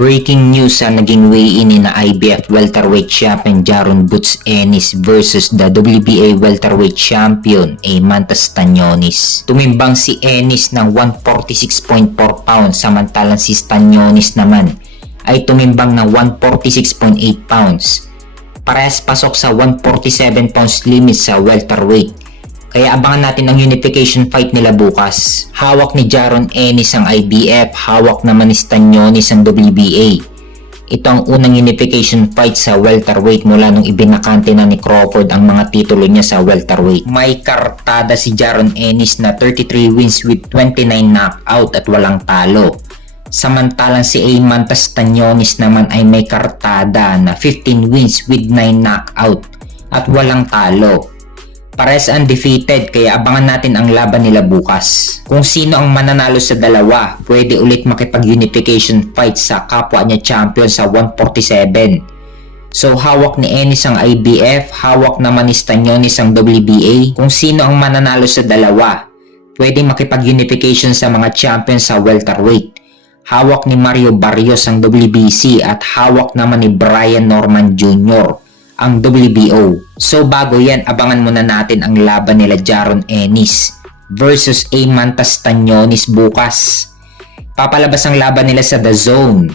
Breaking news sa naging weigh-in ni na IBF welterweight champion Jaron Boots Ennis versus the WBA welterweight champion Eimantas Stanionis. Tumimbang si Ennis ng 146.4 pounds samantalang si Stanionis naman ay tumimbang ng 146.8 pounds. Parehas pasok sa 147 pounds limit sa welterweight. Kaya abangan natin ang unification fight nila bukas. Hawak ni Jaron Ennis ang IBF, hawak naman ni Stanionis ang WBA. Ito ang unang unification fight sa welterweight mula nung ibinakante na ni Crawford ang mga titulo niya sa welterweight. May kartada si Jaron Ennis na 33 wins with 29 knockout at walang talo. Samantalang si Eimantas Stanionis naman ay may kartada na 15 wins with 9 knockout at walang talo. Parehas undefeated kaya abangan natin ang laban nila bukas. Kung sino ang mananalo sa dalawa, pwede ulit makipag-unification fight sa kapwa niya champion sa 147. So hawak ni Ennis ang IBF, hawak naman ni Stanionis ang WBA. Kung sino ang mananalo sa dalawa, pwede makipag-unification sa mga champion sa welterweight. Hawak ni Mario Barrios ang WBC at hawak naman ni Brian Norman Jr. ang WBO. So bago yan, abangan muna natin ang laban nila Jaron Ennis versus Eimantas Stanionis bukas. Papalabas ang laban nila sa The Zone.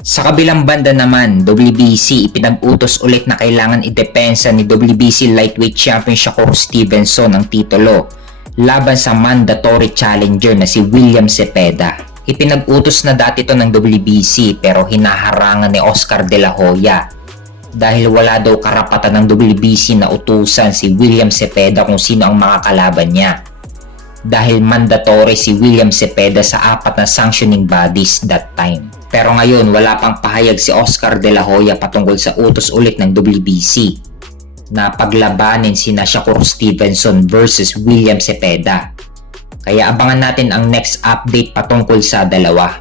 Sa kabilang banda naman, WBC ipinag-utos ulit na kailangan idepensa ni WBC lightweight champion Shakur Stevenson ang titulo laban sa mandatory challenger na si William Cepeda. Ipinag-utos na dati ito ng WBC pero hinaharangan ni Oscar De La Hoya dahil wala daw karapatan ng WBC na utusan si William Cepeda kung sino ang makakalaban niya. Dahil mandatory si William Cepeda sa 4 na sanctioning bodies that time. Pero ngayon wala pang pahayag si Oscar De La Hoya patungkol sa utos ulit ng WBC na paglabanin sina Shakur Stevenson versus William Cepeda. Kaya abangan natin ang next update patungkol sa dalawa.